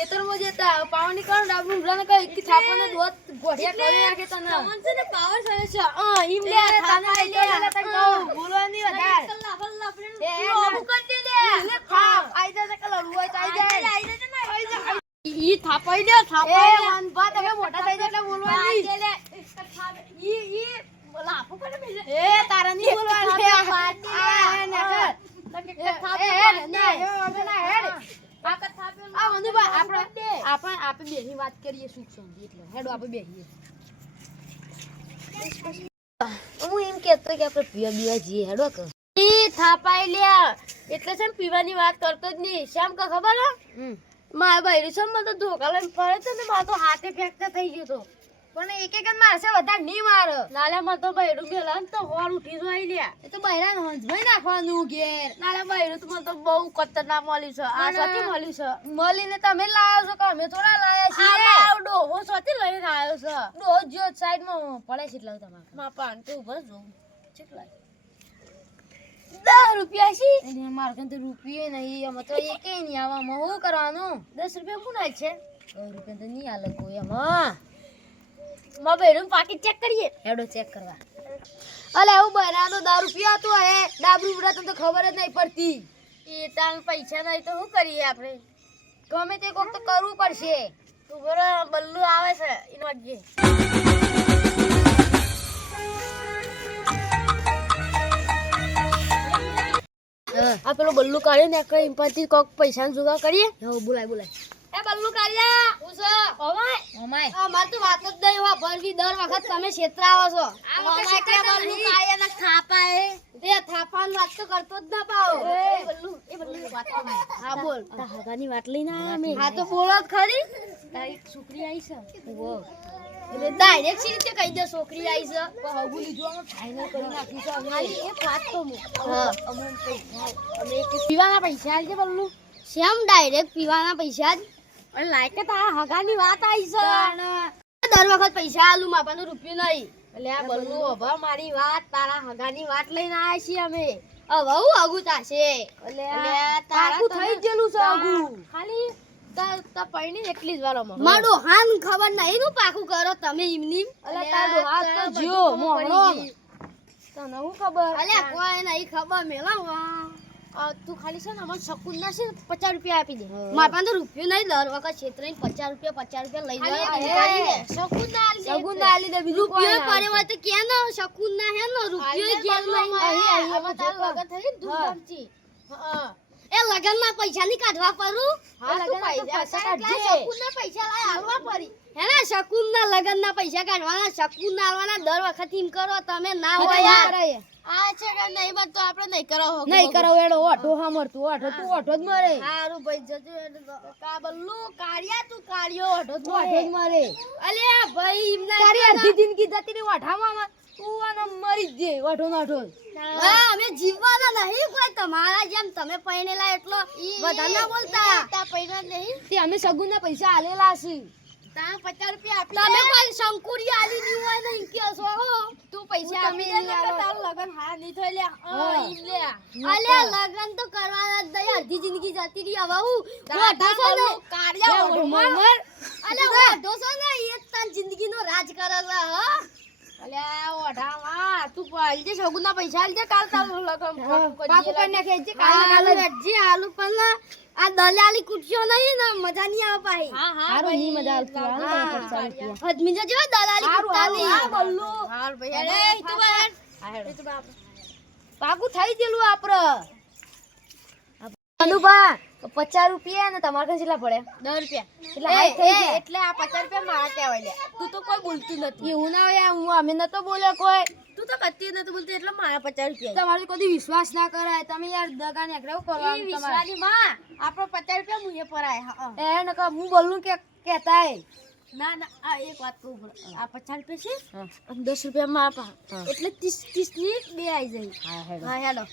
ખેતરમાં જતા પાવની કણ ડાબુ ઉડાને કઈ એક થાપાને દોત ગોઠિયા કરી નાખે તને તમને છે ને પાવર સરે છે ઈમ લે થાને લઈ લે તને કહું બોલવાની વધાર એ લોબુ કરી દે લે થાપ આઈ જા કે લડવું હોય તો આઈ જા ઈ થાપાઈ દે થાપાઈ એ વનભા તમે મોટા થઈ જાય એટલે બોલવાની લે ઈ લાફો કરે બીજે એ તારા ની બોલવાની આ નકર આપણે બેની વાત કરીએ સુખ સમજી એટલે હેડો આપણે બેહીએ હું એમ કહેતો કે આપણે પીવા બીવા જઈએ હેડો કે ઈ થાપાઈ લ્યા એટલે છે ને પીવાની વાત કરતો જ નહીં શ્યામ કા ખબર હે મારા ભાઈ છે મને તો ધોકા લઈને ફરે છે ને મારો તો હાથે ફેક્ચર થઈ ગયો તો પણ એક એક મારશે વધારે નહીં મારે નાલા માં તો બૈરું ગયેલા તો હોર ઉઠી જોઈ લ્યા એ તો બૈરા હંજભાઈ નાખવાનું ઘેર નાલા બૈરું તો મને તો બહુ ખતરનાક મળ્યું છે આ સાથી મળ્યું છે મળીને તમે લાવ્યો છો કે અમે થોડા લાયા છીએ આ ડોહો સાથી લઈને આવ્યો છે ડોહો જો સાઈડ માં પડે છે એટલે તમારે માં પાન તો બસ જો કેટલા 10 રૂપિયા છે અને માર કંઈ તો રૂપિયા નહીં અમે તો એકે નહીં આવામાં શું કરવાનું 10 રૂપિયા કોના છે 10 રૂપિયા તો નહીં આલે કોઈ એમાં મોબાઈલ પાકીટ ચેક કરીએ હેડો ચેક કરવા અલે હું બનાનો 10 રૂપિયા તો હે ડાબરૂ બડા તને તો ખબર જ નહીં પડતી એ તાન પૈસા નહીં તો શું કરીએ આપણે ગમે તે કોક તો કરવું પડશે તું બરા બલ્લુ આવે છે એનો વાગે આ પેલો બલ્લુ કાઢે ને કઈ ઇમ્પર્ટી કોક પૈસાનો જુગાડ કરીએ હો બોલાય એ બલ્લુ કાઢ્યા હું છે ઓમાય અમાર તો વાત જ નહીં હો ભરવી દર વખત તમે ક્ષેત્રાવો છો ઓમાય કે બલ્લુ કાયા ના થાપા એ તે થાપાની વાત તો કરતો જ ના પાઓ એ બલ્લુ વાત હા બોલ તા હગાની વાત લઈને આયા મે હા તો બોલો જ ખરી તારી છોકરી આવી છે ઓ એટલે ડાયરેક્ટ સી રીતે કહી દે છોકરી આવી છે પણ હગુ લીધું અમે ફાઇનલ કરી નાખી છે ખાલી એક વાત તો હા અમે પીવાના પૈસા આલજે બલ્લુ શ્યામ ડાયરેક્ટ પીવાના પૈસા જ અને લાયકે તારા હગાની વાત આવી છે દર વખત પૈસા આલું માપાનો રૂપિયો નહીં એટલે આ બલ્લુ હવે મારી વાત તારા હગાની વાત લઈને આયા છીએ અમે હવે હું હગુ તાશે એટલે તારું થઈ ગયેલું છે હગુ ખાલી તા પૈણી એટલી જ વારો માડો હાન ખબર નહીં નું પાકું કરો તમે ઇમની એટલે તારો હાથ તો જીઓ મોણો તને હું ખબર અલે કોઈ નહીં ખબર મેલા તું ખાલી છે ને અમાર શકુન ના છે 50 રૂપિયા આપી દે માર પાસે તો રૂપિયો નહીં દર વખત ક્ષેત્રને 50 રૂપિયા લઈ જાય શકુન ના આલી દે બીજું રૂપિયો પડે હોય તો કે ના શકુન ના હે ને રૂપિયો ગેલ નહીં અહીં તાર લગન થઈ ધૂમધામથી એ લગન માં પૈસા ની કાઢવા પડું હા લગન પૈસા કાઢજે શકુન ના પૈસા લાય આલવા પડી હે ને શકુન ના લગન ના પૈસા કાઢવાના શકુન ના આલવાના દર વખત એમ કરો તમે ના હોય યાર આ છે કે નહીં બસ તો આપણે નહીં કરો એડો ઓઠો હામરતું ઓઠો તું ઓઠો જ મરે હારું ભાઈ જજો કા બલ્લુ કાળિયા તું કાળિયો ઓઠો જ મરે અલે ભાઈ ઇમના તારી અડધી જિંદગી જતી રે ઓઠામાં તું આને મરી જ જે ઓઠો નાઠો હા અમે જીવવાના નહીં કોઈ તમારા જેમ તમે પૈણેલા એટલો વધારે ના બોલતા તા પૈણા નહીં તે અમે સગુના પૈસા આલેલા છે તા 50 રૂપિયા આપી તમે કોઈ શંકુરી આલી ની હોય નહીં કે છો હો તું પૈસા આપી દે તો તાર લગન હા નહીં થઈ લે ઈમ લે અલે લગન તો કરવાના જ દઈ અડધી જિંદગી જતી રહી હવે હું ઓઢો ને કાળિયા મર અલે ઓઢો છો ને એક તાર જિંદગીનો રાજ કરે છે હો અલે ઓઢાવા તું પાલજે સગુના પૈસા આલજે કાલ તાર લગન પાકુ કરી નાખે જે કાલ રજી આલુ પણ આ દલાલી કુટ્યો નહીં ને મજા નહીં આવે પાહી હા હારું ની મજા આવતી હદમી જો દલાલી કુટ્ટાની હા બોલ્લો હાલ ભાઈ અરે તું બાર આ તું બાપ પાકુ થઈ ગયેલું આપરો અનુભા 50 રૂપિયા ને તમાર કઈ કેટલા પડે 10 રૂપિયા એટલે હાઈ થઈ ગયા એટલે આ 50 રૂપિયા મારા કહેવાય લે તું તો કોઈ બોલતી નથી એવું ના હોય હું અમે નતો બોલ્યો કોઈ તું તો કતી નતો બોલતી એટલે મારા 50 રૂપિયા તમારો કોઈ વિશ્વાસ ના કરાય તમે યાર દગા ને એકડો કરવાનું તમારે માં આપણો 50 રૂપિયા મુએ પરાય હા એ નકા હું બોલું કે કહેતાય ના ના આ એક વાત કહું આ 50 રૂપિયા છે અને 10 રૂપિયા માં આપા એટલે 30 ની બે આવી જાય હા હેડો